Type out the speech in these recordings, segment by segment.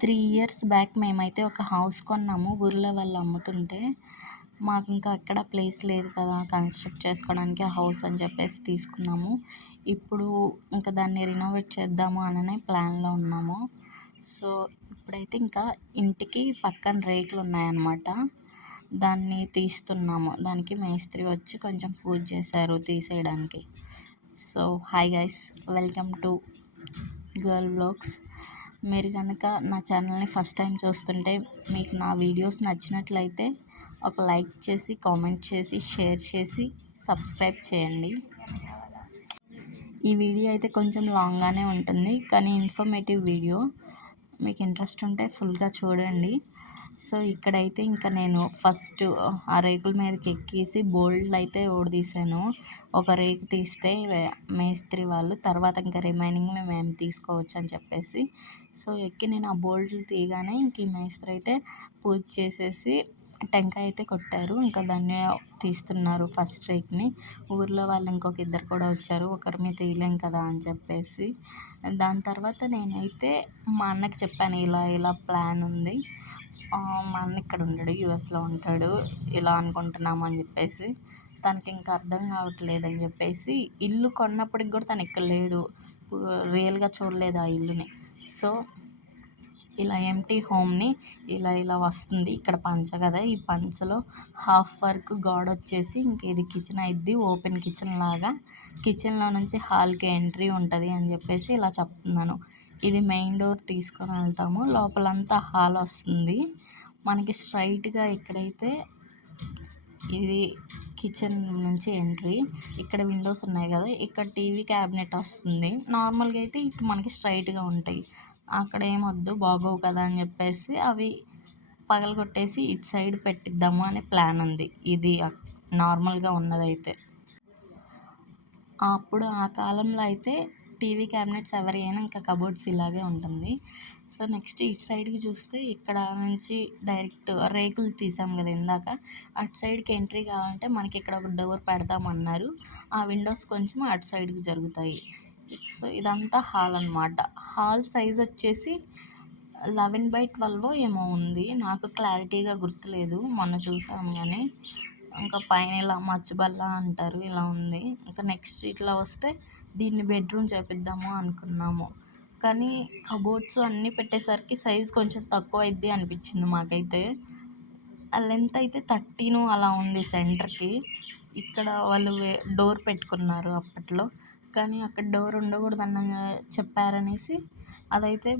3 years back మేమైతే ఒక house కొన్నాము. ఊర్లో వాళ్ళు అమ్ముతుంటే, మాకు ఇంకా ఎక్కడ ప్లేస్ లేదు కదా కన్‌స్ట్రక్ట్ చేసుకోవడానికి ఆ హౌస్ అని చెప్పేసి తీసుకున్నాము. ఇప్పుడు ఇంకా దాన్ని రినోవేట్ చేద్దాము అననే ప్లాన్‌లో ఉన్నాము. సో, ఇప్పుడైతే ఇంకా ఇంటికి పక్కన రేకులున్నాయన్నమాట. దాన్ని తీస్తున్నాము. దానికి మేస్త్రి వచ్చి కొంచెం పూజ చేశారు తీసేయడానికి. So, hi guys, welcome to girl vlogs. మీరు కనుక నా ఛానల్ని ఫస్ట్ టైం చూస్తుంటే మీకు నా వీడియోస్ నచ్చినట్లయితే ఒక లైక్ చేసి, కామెంట్ చేసి, షేర్ చేసి, సబ్స్క్రైబ్ చేయండి. ఈ వీడియో అయితే కొంచెం లాంగ్గానే ఉంటుంది, కానీ ఇన్ఫర్మేటివ్ వీడియో. మీకు ఇంట్రెస్ట్ ఉంటే ఫుల్గా చూడండి. సో, ఇక్కడైతే ఇంకా నేను ఫస్ట్ ఆ రేకుల మీదకి ఎక్కేసి బోల్ట్లు అయితే ఊడదీశాను. ఒక రేకు తీస్తే మేస్త్రి వాళ్ళు తర్వాత ఇంకా రిమైనింగ్ మేము తీసుకోవచ్చు అని చెప్పేసి. సో, ఎక్కి నేను ఆ బోల్ట్లు తీయగానే ఇంక ఈ మేస్త్రి అయితే పూజ చేసేసి టెంకాయ అయితే కొట్టారు. ఇంకా దాన్ని తీస్తున్నారు ఫస్ట్ రేక్‌ని. ఊర్లో వాళ్ళు ఇంకొక ఇద్దరు కూడా వచ్చారు. ఒకరిని తీయలేం కదా అని చెప్పేసి. దాని తర్వాత నేనైతే మా అన్నకి చెప్పాను, ఇలా ఇలా ప్లాన్ ఉంది. మా అన్న ఇక్కడ ఉండడు, యూఎస్‌లో ఉంటాడు. ఇలా అనుకుంటున్నాము అని చెప్పేసి. తనకి ఇంకా అర్థం కావట్లేదని చెప్పేసి ఇల్లు కొన్నప్పటికి కూడా తను ఇక్కడ లేడు. రియల్‌గా చూడలేదు ఆ ఇల్లుని. సో, ఇలా ఎంప్టీ హోమ్‌ని ఇలా వస్తుంది. ఇక్కడ పంచ కదా, ఈ పంచలో హాఫ్ వరకు గోడ వచ్చేసి ఇంక ఇది కిచెన్ అయిద్ది. ఓపెన్ కిచెన్ లాగా కిచెన్లో నుంచి హాల్కి ఎంట్రీ ఉంటుంది అని చెప్పేసి ఇలా చెప్తున్నాను. ఇది మెయిన్ డోర్ తీసుకొని వెళ్తాము. లోపలంతా హాల్ వస్తుంది మనకి స్ట్రైట్గా. ఇక్కడైతే ఇది కిచెన్ నుంచి ఎంట్రీ. ఇక్కడ విండోస్ ఉన్నాయి కదా, ఇక్కడ టీవీ క్యాబినెట్ వస్తుంది. నార్మల్గా అయితే ఇటు మనకి స్ట్రైట్గా ఉంటాయి. అక్కడ ఏమొద్దు, బాగోవు కదా అని చెప్పేసి అవి పగలగొట్టేసి ఇటు సైడ్ పెట్టిద్దాము అనే ప్లాన్ ఉంది. ఇది నార్మల్గా ఉన్నదైతే. అప్పుడు ఆ కాలంలో అయితే టీవీ క్యాబినెట్స్ ఎవరి అయినా ఇంకా కబోర్డ్స్ ఇలాగే ఉంటుంది. సో, నెక్స్ట్ ఇటు సైడ్కి చూస్తే ఇక్కడ నుంచి డైరెక్ట్ రేకులు తీసాం కదా ఇందాక, అటు సైడ్కి ఎంట్రీ కావాలంటే మనకి ఇక్కడ ఒక డోర్ పెడతామన్నారు. ఆ విండోస్ కొంచెం అటు సైడ్కి జరుగుతాయి. సో, ఇదంతా హాల్ అనమాట. హాల్ సైజ్ వచ్చేసి 11/12 ఏమో ఉంది. నాకు క్లారిటీగా గుర్తులేదు, మొన్న చూసాము కానీ. ఇంకా పైన ఇలా మచ్చుబల్ల అంటారు, ఇలా ఉంది. ఇంకా నెక్స్ట్ ఇట్లా వస్తే దీన్ని బెడ్రూమ్ చేపిద్దాము అనుకున్నాము. కానీ కబోర్డ్స్ అన్నీ పెట్టేసరికి సైజ్ కొంచెం తక్కువ అయిద్ది అనిపించింది మాకైతే. ఆ లెంత్ అయితే 13 అలా ఉంది సెంటర్కి. ఇక్కడ వాళ్ళు డోర్ పెట్టుకున్నారు అప్పట్లో, కానీ అక్కడ డోర్ ఉండకూడదని చెప్పారనేసి అదైతే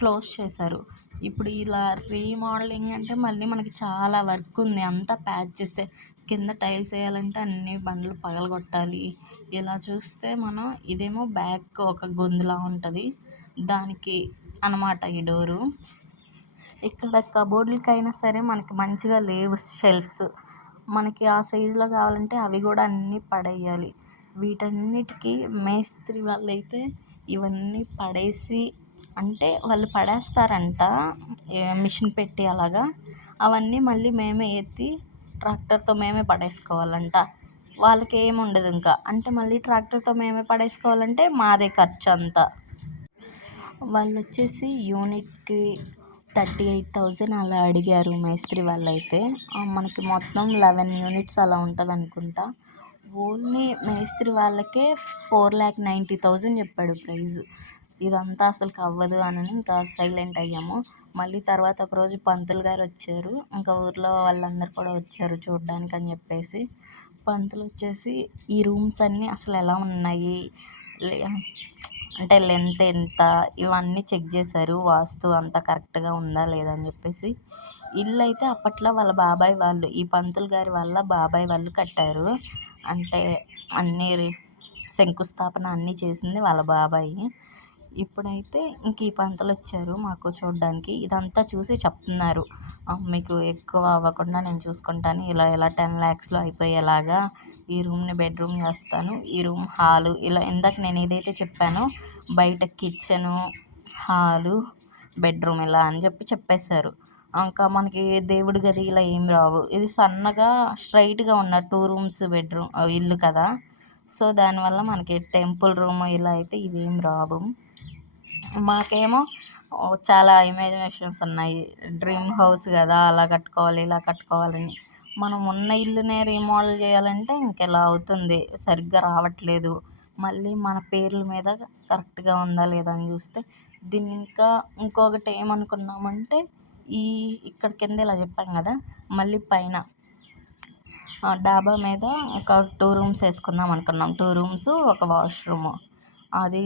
క్లోజ్ చేశారు. ఇప్పుడు ఇలా రీమోడలింగ్ అంటే మళ్ళీ మనకి చాలా వర్క్ ఉంది. అంతా ప్యాచ్ చేస్తే కింద టైల్స్ వేయాలంటే అన్ని బండ్లు పగలగొట్టాలి. ఇలా చూస్తే మనం ఇదేమో బ్యాక్ ఒక గొంతులా ఉంటుంది, దానికి అన్నమాట ఈ డోరు. ఇక్కడ కబోర్డులకైనా సరే మనకి మంచిగా లేవు షెల్ఫ్స్. మనకి ఆ సైజులో కావాలంటే అవి కూడా అన్నీ పడేయాలి. వీటన్నిటికీ మేస్త్రి వాళ్ళైతే ఇవన్నీ పడేసి, అంటే వాళ్ళు పడేస్తారంట మిషన్ పెట్టి అలాగా. అవన్నీ మళ్ళీ మేమే ఎత్తి ట్రాక్టర్తో మేమే పడేసుకోవాలంట. వాళ్ళకి ఏమి ఉండదు ఇంకా. అంటే మళ్ళీ ట్రాక్టర్తో మేమే పడేసుకోవాలంటే మాదే ఖర్చు అంతా. వాళ్ళు వచ్చేసి యూనిట్కి 38,000 అలా అడిగారు మేస్త్రి వాళ్ళైతే. మనకి మొత్తం 11 యూనిట్స్ అలా ఉంటుంది అనుకుంటా. ఓన్లీ మేస్త్రి వాళ్ళకే 4,90,000 చెప్పాడు ప్రైజ్. ఇదంతా అసలుకి అవ్వదు అని ఇంకా సైలెంట్ అయ్యాము. మళ్ళీ తర్వాత ఒకరోజు పంతులు గారు వచ్చారు. ఇంకా ఊర్లో వాళ్ళందరూ కూడా వచ్చారు చూడడానికి అని చెప్పేసి. పంతులు వచ్చేసి ఈ రూమ్స్ అన్నీ అసలు ఎలా ఉన్నాయి, అంటే లెంత్ ఎంత, ఇవన్నీ చెక్ చేశారు. వాస్తు అంతా కరెక్ట్గా ఉందా లేదా అని చెప్పేసి. ఇల్లు అయితే అప్పట్లో వాళ్ళ బాబాయ్ వాళ్ళు, ఈ పంతులు గారి వాళ్ళ బాబాయ్ వాళ్ళు కట్టారు. అంటే అన్నీ శంకుస్థాపన అన్నీ చేసింది వాళ్ళ బాబాయి. ఇప్పుడైతే ఇంక ఈ పంతులు వచ్చారు మాకు చూడడానికి. ఇదంతా చూసి చెప్తున్నారు, మీకు ఎక్కువ అవ్వకుండా నేను చూసుకుంటాను, ఇలా 10 lakhsలో అయిపోయేలాగా ఈ రూమ్ని బెడ్రూమ్ చేస్తాను. ఈ రూమ్ హాలు ఇలా ఇందాక నేను ఏదైతే చెప్పానో బయట కిచెను, హాలు, బెడ్రూమ్ ఇలా అని చెప్పేశారు. ఇంకా మనకి దేవుడి గది ఇలా ఏం రావు. ఇది సన్నగా స్ట్రైట్గా ఉన్న 2 rooms బెడ్రూమ్ ఇల్లు కదా. సో, దానివల్ల మనకి టెంపుల్ రూమ్ ఇలా అయితే ఇవేం రావు. మాకేమో చాలా ఇమాజినేషన్స్ ఉన్నాయి. డ్రీమ్ హౌస్ కదా, అలా కట్టుకోవాలి ఇలా కట్టుకోవాలని. మనం ఉన్న ఇల్లునే రీమోడల్ చేయాలంటే ఇంకెలా అవుతుంది, సరిగ్గా రావట్లేదు. మళ్ళీ మన పేర్ల మీద కరెక్ట్గా ఉందా లేదా అని చూస్తే దీన్ని ఇంకొకటి ఏమనుకున్నామంటే ఈ ఇక్కడ కింద ఇలా చెప్పాం కదా, మళ్ళీ పైన డాబా మీద ఒక 2 రూమ్స్ వేసుకుందాం అనుకున్నాం. 2 రూమ్స్ ఒక వాష్రూమ్. అది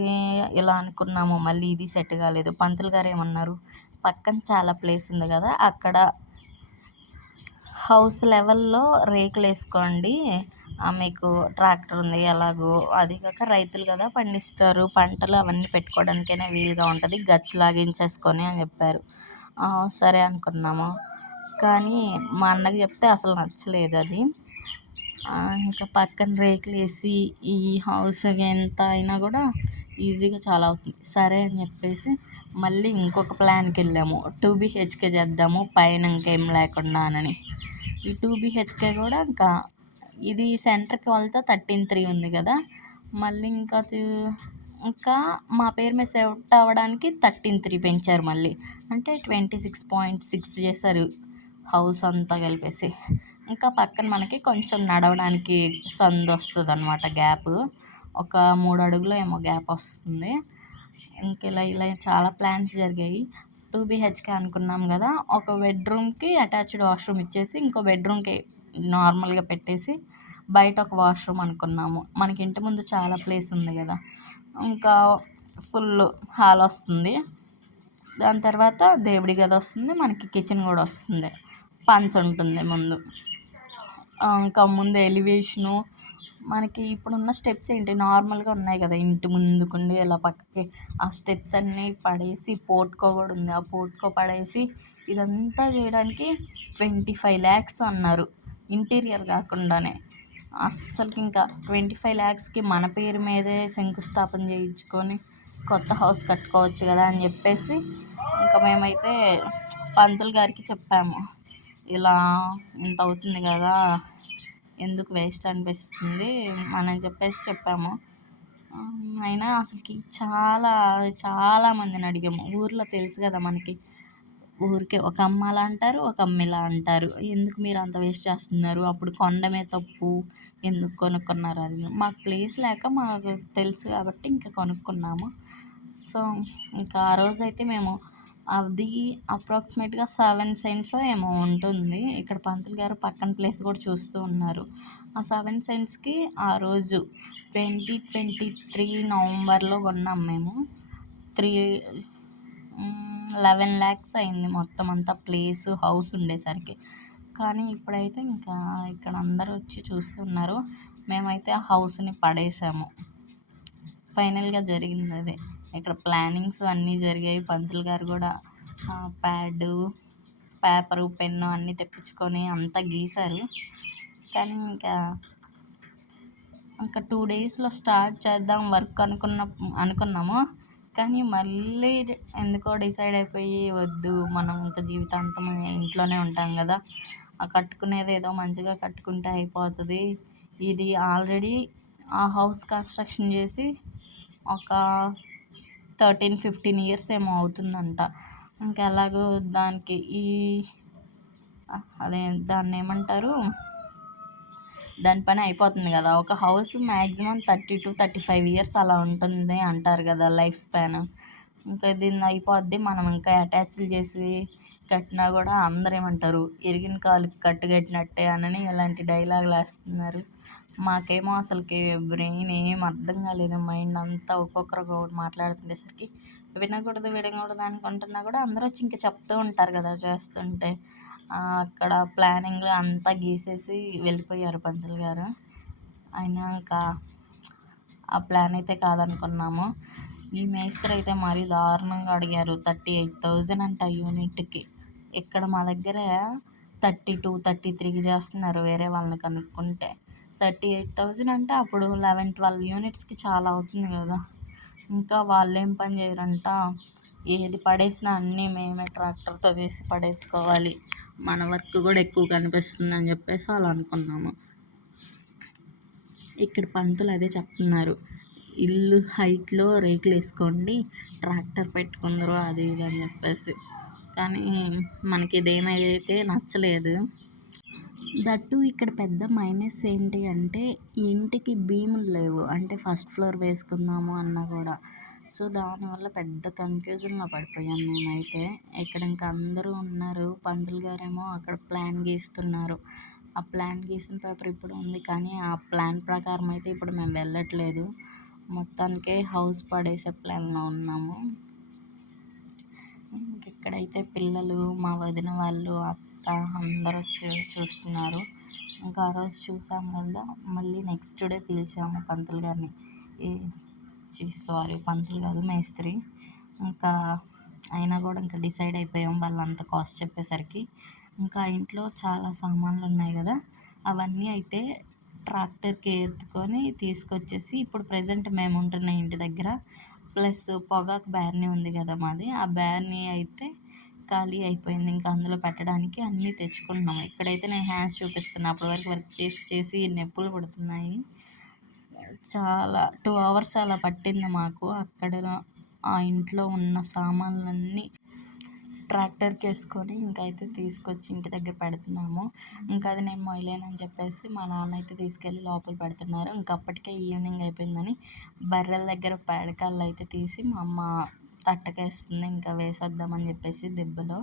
ఇలా అనుకున్నాము. మళ్ళీ ఇది సెట్ కాలేదు. పంతులు గారు ఏమన్నారు, పక్కన చాలా ప్లేస్ ఉంది కదా, అక్కడ హౌస్ లెవెల్లో రేకులు వేసుకోండి, మీకు ట్రాక్టర్ ఉంది ఎలాగో, అది కాక రైతులు కదా పండిస్తారు, పంటలు అవన్నీ పెట్టుకోవడానికైనా వీలుగా ఉంటుంది, గచ్చు లాగించేసుకొని అని చెప్పారు. సరే అనుకున్నాము. కానీ మా అన్నకి చెప్తే అసలు నచ్చలేదు అది. ఇంకా పక్కన రేకులు వేసి ఈ హౌస్ ఎంత అయినా కూడా ఈజీగా చాలా అవుతుంది. సరే అని చెప్పేసి మళ్ళీ ఇంకొక ప్లాన్కి వెళ్ళాము. 2 BHK చేద్దాము పైన ఇంకేం లేకుండా అని. ఈ 2 BHK కూడా ఇంకా ఇది సెంటర్కి వెళ్తే 13.3 ఉంది కదా, మళ్ళీ ఇంకా మా పేరు మీద సెట్ అవ్వడానికి 13.3 పెంచారు మళ్ళీ. అంటే 26.6 చేశారు హౌస్ అంతా కలిపేసి. ఇంకా పక్కన మనకి కొంచెం నడవడానికి సందు వస్తుంది అనమాట, గ్యాప్ ఒక 3 అడుగులో ఏమో గ్యాప్ వస్తుంది. ఇంక ఇలా చాలా ప్లాన్స్ జరిగాయి. 2 BHK అనుకున్నాం కదా, ఒక బెడ్రూమ్కి అటాచ్డ్ వాష్రూమ్ ఇచ్చేసి ఇంకో బెడ్రూమ్కి నార్మల్గా పెట్టేసి బయట ఒక వాష్రూమ్ అనుకున్నాము. మనకి ఇంటి ముందు చాలా ప్లేస్ ఉంది కదా, ఇంకా ఫుల్ హాల్ వస్తుంది. దాని తర్వాత దేవుడి గది వస్తుంది, మనకి కిచెన్ కూడా వస్తుంది, పంచ్ ఉంటుంది ముందు. ఇంకా ముందు ఎలివేషను మనకి ఇప్పుడున్న స్టెప్స్ ఏంటి నార్మల్గా ఉన్నాయి కదా, ఇంటి ముందుకుండి ఇలా పక్కకి ఆ స్టెప్స్ అన్నీ పడేసి పోర్టికో కూడా ఉంది, ఆ పోర్టికో పడేసి ఇదంతా చేయడానికి 25 lakhs అన్నారు ఇంటీరియర్ కాకుండానే. అస్సలకి ఇంకా 25 lakhsకి మన పేరు మీదే శంకుస్థాపన చేయించుకొని కొత్త హౌస్ కట్టుకోవచ్చు కదా అని చెప్పేసి ఇంకా మేమైతే పంతులు గారికి చెప్పాము, ఇలా ఇంత అవుతుంది కదా, ఎందుకు వేస్ట్ అనిపిస్తుంది అని చెప్పాము. అయినా అసలుకి చాలామందిని అడిగాము. ఊర్లో తెలుసు కదా మనకి, ఊరికే ఒక అమ్మ అలా అంటారు, ఒక అమ్మ ఇలా అంటారు, ఎందుకు మీరు అంత వేస్ట్ చేస్తున్నారు, అప్పుడు కొనడమే తప్పు, ఎందుకు కొనుక్కున్నారు అది. మాకు ప్లేస్ లేక మాకు తెలుసు కాబట్టి ఇంకా కొనుక్కున్నాము. సో ఇంకా ఆ రోజైతే మేము అది అప్రాక్సిమేట్గా 7 cents ఏమో ఉంటుంది. ఇక్కడ పంతులు గారు పక్కన ప్లేస్ కూడా చూస్తూ ఉన్నారు. ఆ 7 centsకి ఆ రోజు 2023 నవంబర్లో కొన్నాం మేము. 11 lakhs అయింది మొత్తం అంతా ప్లేస్ హౌస్ ఉండేసరికి. కానీ ఇప్పుడైతే ఇంకా ఇక్కడ అందరూ వచ్చి చూస్తున్నారు. మేమైతే ఆ హౌస్ని పడేసాము. ఫైనల్గా జరిగింది అదే. ఇక్కడ ప్లానింగ్స్ అన్నీ జరిగాయి. పంతులు గారు కూడా ప్యాడు, పేపరు, పెన్ను అన్నీ తెప్పించుకొని అంతా గీశారు. కానీ ఇంకా 2 daysలో స్టార్ట్ చేద్దాం వర్క్ అనుకున్నాము. కానీ మళ్ళీ ఎందుకో డిసైడ్ అయిపోయి వద్దు, మనం ఇంకా జీవితాంతం ఇంట్లోనే ఉంటాం కదా, కట్టుకునేది ఏదో మంచిగా కట్టుకుంటే అయిపోతుంది. ఇది ఆల్రెడీ ఆ హౌస్ కన్స్ట్రక్షన్ చేసి ఒక 13-15 years ఏమో అవుతుందంట. ఇంకా ఎలాగో దానికి దాన్ని ఏమంటారు, దాని పని అయిపోతుంది కదా. ఒక హౌస్ మ్యాక్సిమం 30-35 years అలా ఉంటుంది అంటారు కదా లైఫ్ స్పాన్. ఇంకా దీన్ని అయిపోద్ది, మనం ఇంకా అటాచ్లు చేసి కట్టినా కూడా అందరూ ఏమంటారు, ఇరిగిన కాలుకి కట్టు కట్టినట్టే అని ఇలాంటి డైలాగులు వేస్తున్నారు. మాకేమో అసలుకి బ్రెయిన్ ఏం అర్థం కాలేదు. మైండ్ అంతా ఒక్కొక్కరు ఒకటి మాట్లాడుతుండేసరికి వినకూడదు అనుకుంటున్నా కూడా అందరూ వచ్చి ఇంకా చెప్తూ ఉంటారు కదా చేస్తుంటే. అక్కడ ప్లానింగ్లో అంతా గీసేసి వెళ్ళిపోయారు పంతులు గారు. అయినా ఇంకా ఆ ప్లాన్ అయితే కాదనుకున్నాము. ఈ మేస్త్రి అయితే మరీ దారుణంగా అడిగారు. 38,000 అంట యూనిట్కి. ఇక్కడ మా దగ్గర 32-33 చేస్తున్నారు వేరే వాళ్ళని కనుక్కుంటే. 38,000 అంటే అప్పుడు 11-12 unitsకి చాలా అవుతుంది కదా. ఇంకా వాళ్ళేం పని చేయరంట, ఏది పడేసినా అన్నీ మేమే ట్రాక్టర్తో వేసి పడేసుకోవాలి, మన వర్క్ కూడా ఎక్కువ కనిపిస్తుంది అని చెప్పేసి అలా అనుకున్నాము. ఇక్కడ పంతులు అదే చెప్తున్నారు, ఇల్లు హైట్లో రేకులు వేసుకోండి, ట్రాక్టర్ పెట్టుకుందరు అది ఇది అని చెప్పేసి. కానీ మనకి ఇదేమైతే నచ్చలేదు. దట్టు ఇక్కడ పెద్ద మైనస్ ఏంటి అంటే ఈ ఇంటికి భీములు లేవు, అంటే ఫస్ట్ ఫ్లోర్ వేసుకుందాము అన్నా కూడా. సో దానివల్ల పెద్ద కన్ఫ్యూజన్లో పడిపోయాం మేమైతే. ఇక్కడ ఇంకా అందరూ ఉన్నారు, పంతులు గారేమో అక్కడ ప్లాన్ గీస్తున్నారు. ఆ ప్లాన్ గీసిన పేపర్ ఇప్పుడు ఉంది, కానీ ఆ ప్లాన్ ప్రకారం అయితే ఇప్పుడు మేము వెళ్ళట్లేదు. మొత్తానికే హౌస్ పడేసే ప్లాన్లో ఉన్నాము. ఇక్కడైతే పిల్లలు, మా వదిన వాళ్ళు, అత్త అందరూ వచ్చి చూస్తున్నారు. ఇంకా ఆ రోజు చూసాం కదా, మళ్ళీ నెక్స్ట్ డే పిలిచాము పంతులు గారిని. పంతులు కాదు, మేస్త్రి. ఇంకా అయినా కూడా ఇంకా డిసైడ్ అయిపోయాం వాళ్ళంత కాస్ట్ చెప్పేసరికి. ఇంకా ఇంట్లో చాలా సామాన్లు ఉన్నాయి కదా, అవన్నీ అయితే ట్రాక్టర్కి ఎత్తుకొని తీసుకొచ్చేసి ఇప్పుడు ప్రజెంట్ మేము ఉంటున్న ఇంటి దగ్గర ప్లస్ పొగాకు బ్యార్నీ ఉంది కదా మాది, ఆ బ్యార్నీ అయితే ఖాళీ అయిపోయింది. ఇంకా అందులో పెట్టడానికి అన్నీ తెచ్చుకుంటున్నాము. ఇక్కడైతే నేను హ్యాండ్స్ చూపిస్తున్నా, అప్పటి వరకు వర్క్ చేసి చేసి నొప్పులు పుడుతున్నాయి. చాలా 2 అవర్స్ అలా పట్టింది మాకు. అక్కడ ఆ ఇంట్లో ఉన్న సామాన్లన్నీ ట్రాక్టర్కి వేసుకొని ఇంకైతే తీసుకొచ్చి ఇంటి దగ్గర పెడుతున్నాము. ఇంకా అది నేను మొయ్యలేనని చెప్పేసి మా నాన్న అయితే తీసుకెళ్ళి లోపల పెడుతున్నారు. ఇంకా అప్పటికే ఈవినింగ్ అయిపోయిందని బర్రెల దగ్గర పేడకాళ్ళు అయితే తీసి మా అమ్మ తట్టకేస్తుంది, ఇంకా వేసేద్దామని చెప్పేసి దిబ్బలో.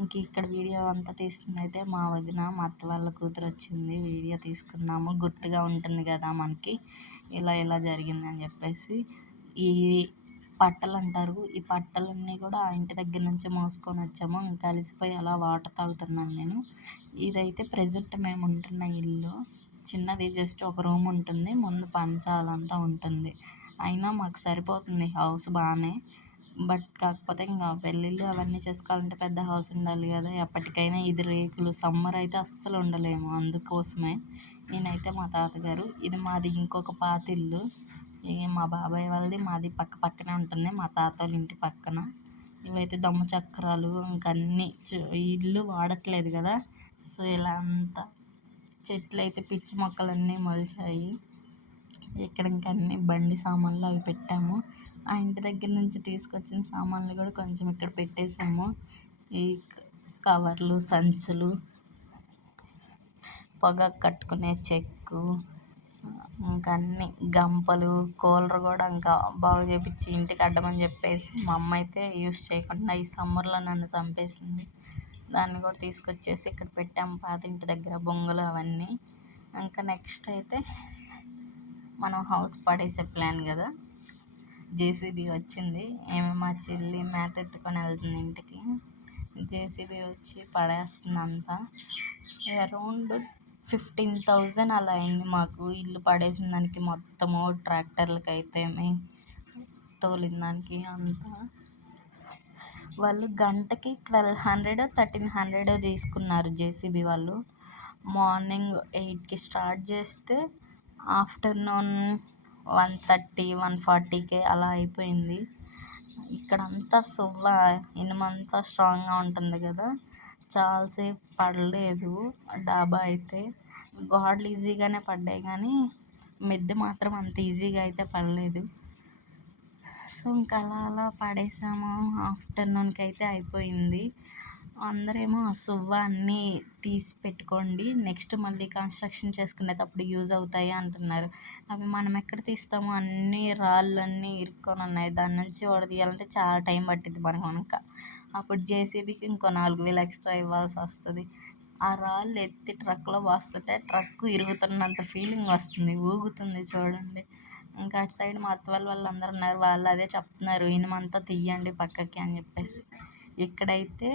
ఇంక ఇక్కడ వీడియో అంతా తీస్తుంది అయితే మా వదిన, మా అత్త వాళ్ళ కూతురు వచ్చింది. వీడియో తీసుకుందాము, గుర్తుగా ఉంటుంది కదా మనకి ఇలా ఇలా జరిగిందని చెప్పేసి. ఈ పట్టలు అంటారు, ఈ పట్టలన్నీ కూడా ఆ ఇంటి దగ్గర నుంచి మోసుకొని వచ్చాము. ఇంకా అలసిపోయి అలా వాటర్ తాగుతున్నాను నేను. ఇదైతే ప్రజెంట్ మేము ఉంటున్న ఇల్లు. చిన్నది, జస్ట్ ఒక రూమ్ ఉంటుంది, ముందు పంచాలంతా ఉంటుంది. అయినా మాకు సరిపోతుంది హౌస్ బాగానే. బట్ కాకపోతే ఇంకా పెళ్ళిళ్ళు అవన్నీ చేసుకోవాలంటే పెద్ద హౌస్ ఉండాలి కదా. ఎప్పటికైనా ఇది రేకులు, సమ్మర్ అయితే అస్సలు ఉండలేము, అందుకోసమే. నేనైతే మా తాతగారు, ఇది మాది ఇంకొక పాత ఇల్లు. మా బాబాయ్ వాళ్ళది, మాది పక్క పక్కనే ఉంటుంది, మా తాత వాళ్ళ ఇంటి పక్కన. ఇవైతే దమ్ము చక్రాలు, ఇంకన్నీ ఇల్లు వాడట్లేదు కదా, సో ఇలా అంతా చెట్లు అయితే పిచ్చి మొక్కలన్నీ మొలిచాయి. ఇక్కడ ఇంక అన్ని బండి సామాన్లు అవి పెట్టాము. ఆ ఇంటి దగ్గర నుంచి తీసుకొచ్చిన సామాన్లు కూడా కొంచెం ఇక్కడ పెట్టేసాము. ఈ కవర్లు, సంచులు, పొగాకు కట్టుకునే చెక్కు, ఇంకా అన్ని గంపలు, కూలర్ కూడా ఇంకా బాగు చేపించి ఇంటికి అడ్డమని చెప్పేసి మా అమ్మ అయితే యూస్ చేయకుండా ఈ సమ్మర్లో నన్ను చంపేసింది. దాన్ని కూడా తీసుకొచ్చేసి ఇక్కడ పెట్టాము పాత ఇంటి దగ్గర, బొంగులు అవన్నీ. ఇంకా నెక్స్ట్ అయితే మనం హౌస్ పడేసే ప్లాన్ కదా, జేసీబీ వచ్చింది. మా చెల్లి మేత ఎత్తుకొని వెళ్తుంది ఇంటికి. జేసీబీ వచ్చి పడేస్తుంది అంతా. అరౌండ్ 15,000 అలా అయింది మాకు ఇల్లు పడేసిన దానికి మొత్తము, ట్రాక్టర్లకి అయితే తోలిన దానికి అంతా. వాళ్ళు గంటకి 1,200 1,300 తీసుకున్నారు జేసీబీ వాళ్ళు. మార్నింగ్ 8కి స్టార్ట్ చేస్తే ఆఫ్టర్నూన్ 1:30 1:40కే అలా అయిపోయింది. ఇక్కడంతా ఇనుమంతా స్ట్రాంగ్గా ఉంటుంది కదా, చాలాసేపు పడలేదు. డాబా అయితే గోడలు ఈజీగానే పడ్డాయి, కానీ మిద్దె మాత్రం అంత ఈజీగా అయితే పడలేదు. సో ఇంకా అలా అలా పడేసాము. ఆఫ్టర్నూన్కి అయితే అయిపోయింది. అందరేమో ఆ అన్నీ తీసి పెట్టుకోండి, నెక్స్ట్ మళ్ళీ కన్స్ట్రక్షన్ చేసుకునేటప్పుడు యూజ్ అవుతాయి అంటున్నారు. అవి మనం ఎక్కడ తీస్తాము, అన్నీ రాళ్ళన్నీ ఇరుక్కొని ఉన్నాయి. దాని నుంచి తీయాలంటే చాలా టైం పట్టిద్ది మనకు కనుక. అప్పుడు జేసీబీకి ఇంకో 4,000 ఎక్స్ట్రా ఇవ్వాల్సి వస్తుంది. ఆ రాళ్ళు ఎత్తి ట్రక్లో పోస్తుంటే ట్రక్ ఇరుగుతున్నంత ఫీలింగ్ వస్తుంది, ఊగుతుంది చూడండి. ఇంకా అటు సైడ్ మా అత్త వాళ్ళందరూ ఉన్నారు, వాళ్ళు అదే చెప్తున్నారు, ఇనుమంతా తీయండి పక్కకి అని చెప్పేసి. ఇక్కడైతే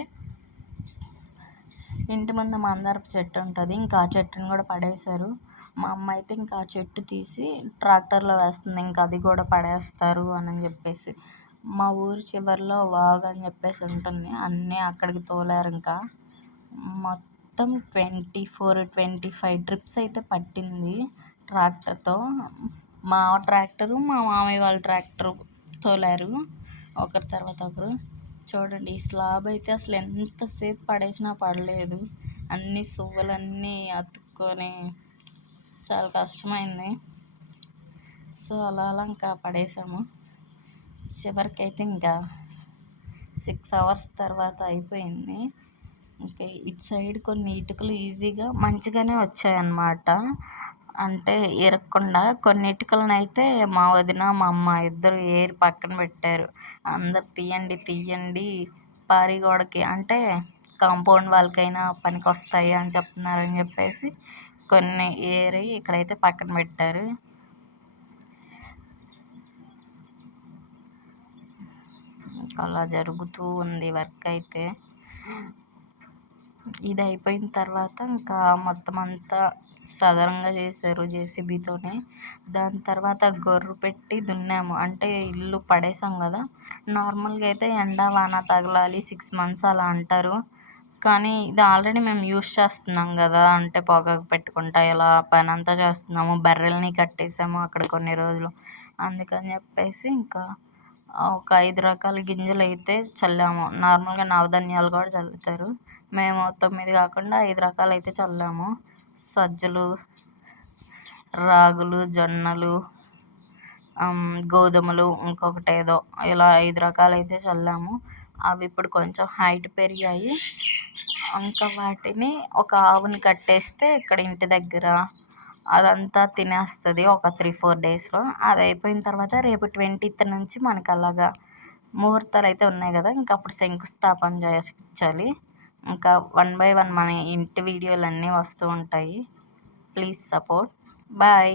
ఇంటి ముందు మందారపు చెట్టు ఉంటుంది, ఇంకా ఆ చెట్టుని కూడా పడేశారు. మా అమ్మ అయితే ఇంకా ఆ చెట్టు తీసి ట్రాక్టర్లో వేస్తుంది, ఇంకా అది కూడా పడేస్తారు అని చెప్పేసి. మా ఊరి చివరిలో వాగు అని చెప్పేసి ఉంటుంది, అన్నీ అక్కడికి తోలారు. ఇంకా మొత్తం 24-25 ట్రిప్స్ అయితే పట్టింది ట్రాక్టర్తో. మా ట్రాక్టరు, మా మామయ్య వాళ్ళ ట్రాక్టరు తోలారు ఒకరి తర్వాత ఒకరు. చూడండి, ఈ స్లాబ్ అయితే అసలు ఎంతసేపు పడేసినా పడలేదు, అన్ని సువ్వలన్నీ అతుక్కొని చాలా కష్టమైంది. సో అలా అలా ఇంకా పడేసాము. చివరికైతే ఇంకా 6 అవర్స్ తర్వాత అయిపోయింది. ఓకే. ఇటు సైడ్ కొన్ని ఇటుకలు ఈజీగా మంచిగానే వచ్చాయన్నమాట. అంటే ఇరక్కుండా. కొన్ని ఇటుకలనైతే మా వదిన, మా అమ్మ ఇద్దరు ఏరి పక్కన పెట్టారు. అందరు తీయండి, తీయండి పారి గోడకి అంటే కాంపౌండ్ వాళ్ళకైనా పనికొస్తాయి అని చెప్తున్నారని చెప్పేసి కొన్ని ఏరి ఇక్కడైతే పక్కన పెట్టారు. అలా జరుగుతూ ఉంది వర్క్ అయితే. ఇది అయిపోయిన తర్వాత ఇంకా మొత్తం అంతా సదరంగా చేశారు జేసీబీతోనే. దాని తర్వాత గొర్రు పెట్టి దున్నాము. అంటే ఇల్లు పడేసాం కదా, నార్మల్గా అయితే ఎండ వాన తగలాలి 6 మంత్స్ అలా అంటారు. కానీ ఇది ఆల్రెడీ మేము యూస్ చేస్తున్నాం కదా, అంటే పొగకు పెట్టుకుంటా ఇలా పని అంతా చేస్తున్నాము. బర్రెల్ని కట్టేసాము అక్కడ కొన్ని రోజులు. అందుకని చెప్పేసి ఇంకా ఒక 5 రకాల గింజలు అయితే చల్లాము. నార్మల్గా నవధాన్యాలు కూడా చల్లుతారు. మేము 9 కాకుండా 5 రకాలు అయితే చల్లాము. సజ్జలు, రాగులు, జొన్నలు, గోధుమలు, ఇంకొకటి ఏదో ఇలా 5 రకాలు అయితే చల్లాము. అవి ఇప్పుడు కొంచెం హైట్ పెరిగాయి. ఇంకా వాటిని ఒక ఆవుని కట్టేస్తే ఇక్కడ ఇంటి దగ్గర అదంతా తినేస్తుంది ఒక 3-4 డేస్లో. అది అయిపోయిన తర్వాత రేపు 20th నుంచి మనకు అలాగా ముహూర్తాలు అయితే ఉన్నాయి కదా, ఇంకా అప్పుడు శంకుస్థాపన చేయించాలి. ఇంకా 1 by 1 మన ఇంటి వీడియోలు అన్నీ వస్తూ ఉంటాయి. Please support. బాయ్.